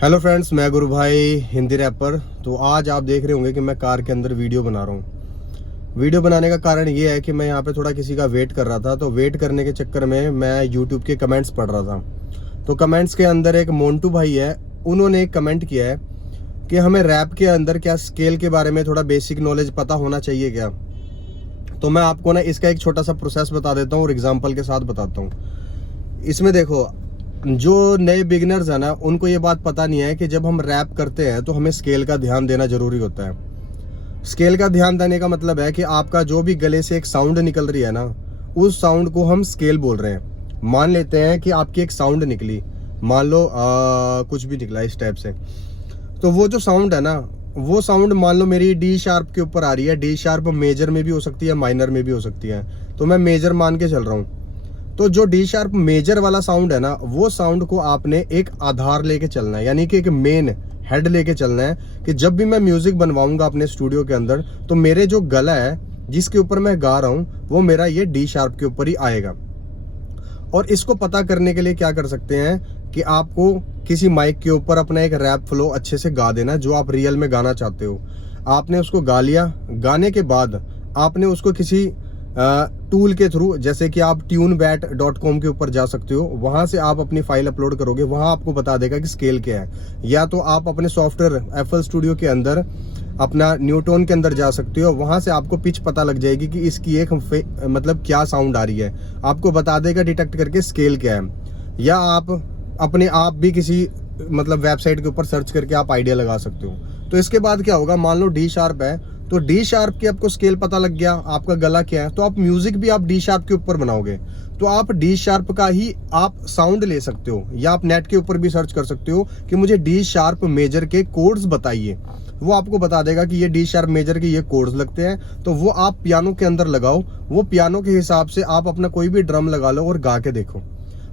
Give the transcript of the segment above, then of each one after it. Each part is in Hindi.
हेलो फ्रेंड्स, मैं गुरु भाई हिंदी रैपर। तो आज आप देख रहे होंगे कि मैं कार के अंदर वीडियो बना रहा हूँ। वीडियो बनाने का कारण ये है कि मैं यहाँ पे थोड़ा किसी का वेट कर रहा था। तो वेट करने के चक्कर में मैं यूट्यूब के कमेंट्स पढ़ रहा था। तो कमेंट्स के अंदर एक मोन्टू भाई है, उन्होंने एक कमेंट किया है कि हमें रैप के अंदर क्या स्केल के बारे में थोड़ा बेसिक नॉलेज पता होना चाहिए क्या। तो मैं आपको ना इसका एक छोटा सा प्रोसेस बता देता हूँ और एग्जाम्पल के साथ बताता हूँ। इसमें देखो, जो नए बिगिनर्स है ना, उनको ये बात पता नहीं है कि जब हम रैप करते हैं तो हमें स्केल का ध्यान देना जरूरी होता है। स्केल का ध्यान देने का मतलब है कि आपका जो भी गले से एक साउंड निकल रही है ना, उस साउंड को हम स्केल बोल रहे हैं। मान लेते हैं कि आपकी एक साउंड निकली, मान लो कुछ भी निकला इस टाइप से। तो वो जो साउंड है ना, वो साउंड मान लो मेरी डी शार्प के ऊपर आ रही है। डी शार्प मेजर में भी हो सकती है, माइनर में भी हो सकती है। तो मैं मेजर मान के चल रहा हूँ। तो जो डी शार्प मेजर वाला साउंड है ना, वो साउंड को आपने एक आधार लेके चलना है, यानी कि एक मेन हेड लेके चलना है कि जब भी मैं म्यूजिक बनवाऊंगा अपने स्टूडियो के अंदर, तो मेरे जो गला है जिसके ऊपर मैं गा रहा हूं, वो मेरा ये डी शार्प के ऊपर ही आएगा। और इसको पता करने के लिए क्या कर सकते हैं कि आपको किसी माइक के ऊपर अपना एक रैप फ्लो अच्छे से गा देना, जो आप रियल में गाना चाहते हो। आपने उसको गा लिया, गाने के बाद आपने उसको किसी टूल के थ्रू, जैसे कि आप tunebat.com के ऊपर जा सकते हो, वहां से आप अपनी फाइल अपलोड करोगे, वहां आपको बता देगा कि स्केल क्या है। या तो आप अपने सॉफ्टवेयर FL स्टूडियो के अंदर अपना न्यूटोन के अंदर जा सकते हो, वहां से आपको पिच पता लग जाएगी कि इसकी एक मतलब क्या साउंड आ रही है, आपको बता देगा डिटेक्ट करके स्केल क्या है। या आप अपने आप भी किसी मतलब वेबसाइट के ऊपर सर्च करके आप आइडिया लगा सकते हो। तो इसके बाद क्या होगा, मान लो डी शार्प है, तो डी शार्प की आपको स्केल पता लग गया, आपका गला क्या है, तो आप म्यूजिक भी आप डी शार्प के ऊपर बनाओगे। तो आप डी शार्प का ही आप साउंड ले सकते हो, या आप नेट के ऊपर भी सर्च कर सकते हो कि मुझे डी शार्प मेजर के कोड्स बताइए। वो आपको बता देगा कि ये डी शार्प मेजर के ये कोड्स लगते हैं। तो वो आप पियानो के अंदर लगाओ, वो पियानो के हिसाब से आप अपना कोई भी ड्रम लगा लो और गा के देखो।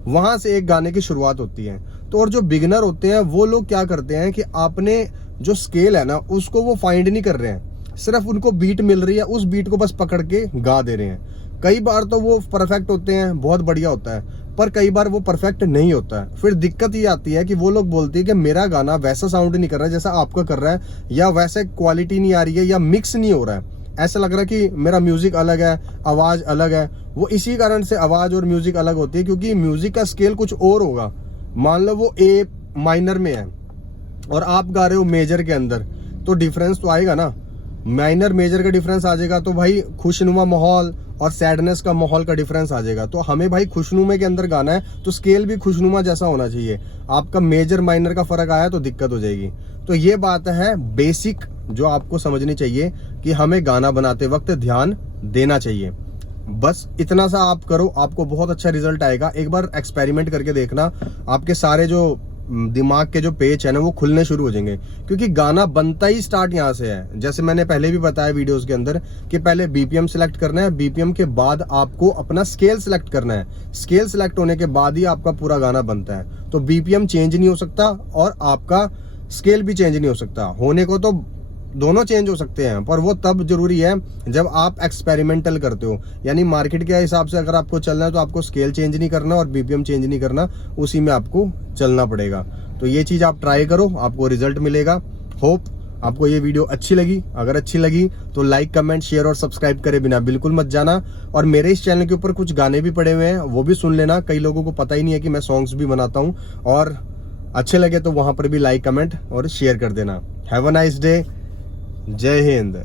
वहां से एक गाने की शुरुआत होती है। तो और जो बिगिनर होते हैं वो लोग क्या करते हैं कि आपने जो स्केल है ना, उसको वो फाइंड नहीं कर रहे हैं, सिर्फ उनको बीट मिल रही है, उस बीट को बस पकड़ के गा दे रहे हैं। कई बार तो वो परफेक्ट होते हैं, बहुत बढ़िया होता है, पर कई बार वो परफेक्ट नहीं होता है। फिर दिक्कत ये आती है कि वो लोग बोलते हैं कि मेरा गाना वैसा साउंड नहीं कर रहा है जैसा आपका कर रहा है, या वैसे क्वालिटी नहीं आ रही है, या मिक्स नहीं हो रहा है, ऐसा लग रहा है कि मेरा म्यूजिक अलग है, आवाज अलग है। वो इसी कारण से आवाज और म्यूजिक अलग होती है, क्योंकि म्यूजिक का स्केल कुछ और होगा। मान लो वो ए माइनर में है और आप गा रहे हो मेजर के अंदर, तो डिफरेंस तो आएगा ना। माइनर मेजर का डिफरेंस आ जाएगा तो भाई खुशनुमा माहौल और सैडनेस का माहौल का डिफरेंस आ जाएगा। तो हमें भाई खुशनुमे के अंदर गाना है, तो स्केल भी खुशनुमा जैसा होना चाहिए। आपका मेजर माइनर का फर्क आया तो दिक्कत हो जाएगी। तो ये बात है बेसिक जो आपको समझनी चाहिए कि हमें गाना बनाते वक्त ध्यान देना चाहिए। बस इतना सा आप करो, आपको बहुत अच्छा रिजल्ट आएगा। एक बार एक्सपेरिमेंट करके देखना, आपके सारे जो दिमाग के जो पेच है ना, वो खुलने शुरू हो जाएंगे। क्योंकि गाना बनता ही स्टार्ट यहाँ से है। जैसे मैंने पहले भी बताया वीडियोस के अंदर कि पहले BPM सिलेक्ट करना है, BPM के बाद आपको अपना स्केल सिलेक्ट करना है। स्केल सिलेक्ट होने के बाद ही आपका पूरा गाना बनता है। तो BPM चेंज नहीं हो सकता और आपका स्केल भी चेंज नहीं हो सकता। होने को तो दोनों चेंज हो सकते हैं, पर वो तब जरूरी है जब आप एक्सपेरिमेंटल करते हो। यानी मार्केट के हिसाब से अगर आपको चलना है तो आपको स्केल चेंज नहीं करना और BPM चेंज नहीं करना, उसी में आपको चलना पड़ेगा। तो ये चीज आप ट्राई करो, आपको रिजल्ट मिलेगा। होप आपको ये वीडियो अच्छी लगी। अगर अच्छी लगी तो लाइक, कमेंट, शेयर और सब्सक्राइब करे बिना बिल्कुल मत जाना। और मेरे इस चैनल के ऊपर कुछ गाने भी पड़े हुए हैं, वो भी सुन लेना। कई लोगों को पता ही नहीं है कि मैं सॉन्ग्स भी बनाता हूँ, और अच्छे लगे तो वहां पर भी लाइक, कमेंट और शेयर कर देना। Have a nice day. जय हिंद।